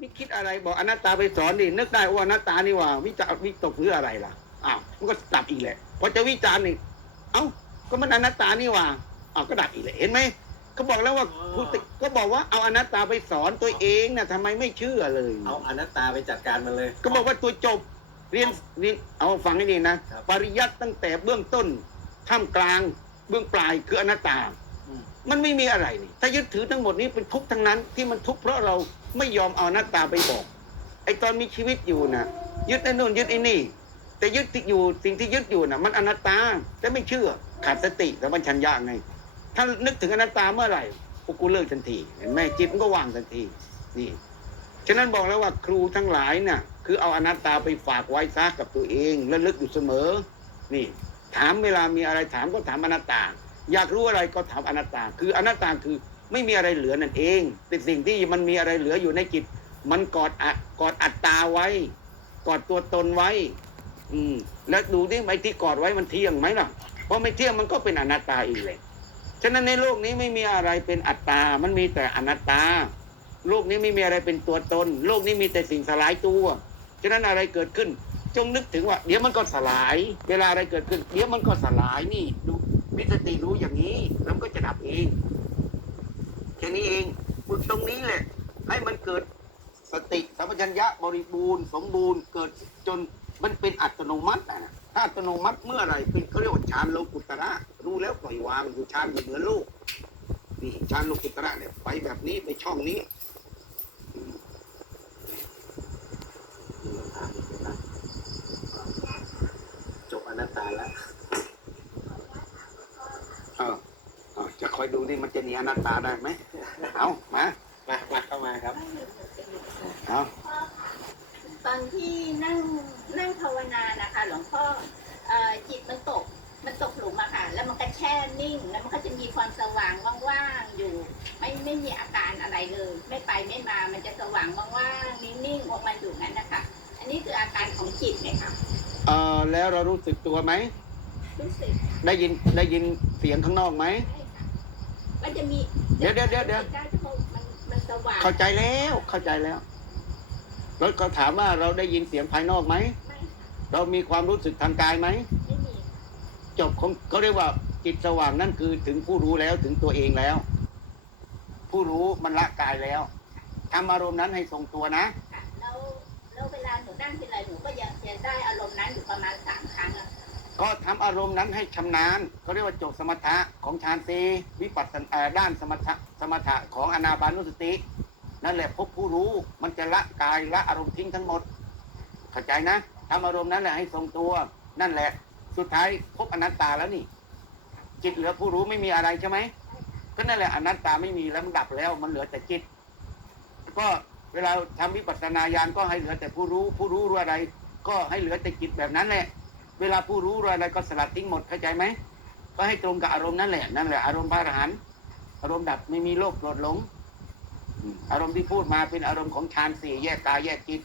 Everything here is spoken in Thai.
ไม่คิดอะไรบอกอนัตตาไปสอนดินึกได้ว่าอนัตตานี่ว่า วิจารวิตกหรืออะไรล่ะอ้าวมันก็ดับอีกแหละพอจะวิจารณ์นี่ เอ้าก็มันอนัตตานี่ว่าอ้าวก็ดับอีกแหละเห็นไหมเขาบอกแล้วว่าพุทธก็บอกว่าเอาอนัตตาไปสอนตัวเองนะทำไมไม่เชื่อเลยเอาอนัตตาไปจัดการมันเลย ก็บอกว่าตัวจบเรียนเรียนเอาฟังให้ดีนะครับปริยัติตั้งแต่เบื้องต้นท่ามกลางเบื้องปลายคืออนัตตาอื มันไม่มีอะไรนี่ ถ้ายึดถือทั้งหมดนี้เป็นทุกข์ทั้งนั้น ที่มันทุกข์เพราะเราไม่ยอมเอาอนัตตาไปบอก ไอ้ตอนมีชีวิตอยู่น่ะยึดไอ้นู่นยึดไอ้นี่ แต่ยึดที่อยู่สิ่งที่ยึดอยู่น่ะมันอนัตตาแต่ไม่เชื่อขาดสติแต่มันชัญญากไง ถ้านึกถึงอนัตตาเมื่อไหร่พวกกูเลิกทันทีเห็นไหมจิตมันก็ว่างทันทีนี่ฉะนั้นบอกแล้วว่าครูทั้งหลายน่ะ คือเอาอนัตตาไปฝากไว้ซะกับตัวเองและลึกอยู่เสมอ นี่ ถามเวลามีอะไรถามก็ถามอนัตตา อยากรู้อะไรก็ถามอนัตตา คืออนัตตาคือไม่มีอะไรเหลือนั่นเองเป็นสิ่งที่มันมีอะไรเหลืออยู่ในจิต มันกอดอะกอดอัตตาไว้ กอดตัวตนไว้ อืม แล้วดูดิไอ้ที่กอดไว้มันเที่ยงไหมล่ะเพราะไม่เที่ยงมันก็เป็นอนัตตาอีกเลยฉะนั้นในโลกนี้ไม่มีอะไรเป็นอัตตา มันมีแต่อนัตตา โลกนี้ไม่มีอะไรเป็นตัวตน โลกนี้มีแต่สิ่งสลายตัว ฉะนั้นอะไรเกิดขึ้น จงนึกถึงว่า เดี๋ยวมันก็สลาย เวลาอะไรเกิดขึ้น เดี๋ยวมันก็สลายนี่ดู มิสติรู้อย่างนี้แล้วก็จะดับเองแค่นี้เองฝึกตรงนี้แหละ ให้มันเกิดสติสัมปชัญญะบริบูรณ์สมบูรณ์เกิดจนมันเป็นอัตโนมัตินะถ้าอัตโนมัติเมื่อไรเป็นเขาเรียกว่าฌานโลกุตระรู้แล้วปล่อยวางอยู่ฌานเหนือโลกนี่ฌานโลกุตระเนี่ยไปแบบนี้ไปช่องนี้ จบอนัตตาแล้ว เออเออจะคอยดูนี่มันจะหนีอนัตตาได้ไหมเอามามามาเข้ามาครับเอาตอนที่นั่งนั่งภาวนานะคะ หลวงพ่อเอ่อจิตมันตก มันตกหลุมอะค่ะ แล้วมันก็แช่นิ่ง แล้วมันก็จะมีความสว่างว่างๆอยู่ ไม่ไม่มีอาการอะไรเลย ไม่ไปไม่มา มันจะสว่างว่างๆนิ่งๆของมันอยู่นั้นนะคะอันนี้คืออาการของจิตไหมคะเออแล้วเรารู้สึกตัวไหมรู้สึกได้ยินได้ยินเสียงข้างนอกไหมใช่ค่ะ มันจะมีเดี๋ยวเดี๋ยวเดี๋ยวเดี๋ยวได้ที่มันมันสว่างเข้าใจแล้วเข้าใจแล้วแล้วก็ถามว่าเราได้ยินเสียงภายนอกไหม ไม่ค่ะเรามีความรู้สึกทางกายไหม ไม่มีจบของเขาเรียกว่าจิตสว่างนั่นคือถึงผู้รู้แล้วถึงตัวเองแล้ว ผู้รู้มันละกายแล้วทำอารมณ์นั้นให้ทรงตัวนะ ค่ะแล้วแล้วเวลาหนูนั่งทีไรหนูก็ยังจะได้อารมณ์นั้นอยู่ประมาณสามครั้งอะ ก็ทำอารมณ์นั้นให้ชำนาญเขาเรียกว่าโจทย์สมถะของฌานสีวิปัสสนาด้านสมถะสมถะของอนาบานุสติ นั่นแหละพบผู้รู้มันจะละกายละอารมณ์ทิ้งทั้งหมด เข้าใจนะทำอารมณ์นั้นแหละให้ทรงตัว นั่นแหละ สุดท้ายพบอนัตตาแล้วนี่ จิตเหลือผู้รู้ไม่มีอะไรใช่ไหมก็นั่นแหละอนัตตาไม่มีแล้วมันดับแล้วมันเหลือแต่จิต ก็เวลาทำวิปัสสนาญาณก็ให้เหลือแต่ผู้รู้ ผู้รู้รู้อะไร ก็ให้เหลือแต่จิตแบบนั้นแหละ เวลาผู้รู้รู้อะไรก็สลัดทิ้งหมดเข้าใจไหมก็ให้ตรงกับอารมณ์นั่นแหละนั่นแหละอารมณ์พระอรหันต์อารมณ์ดับไม่มีโลภโกรธหลง อารมณ์ที่พูดมาเป็นอารมณ์ของฌานสี่แยกกายแยกจิต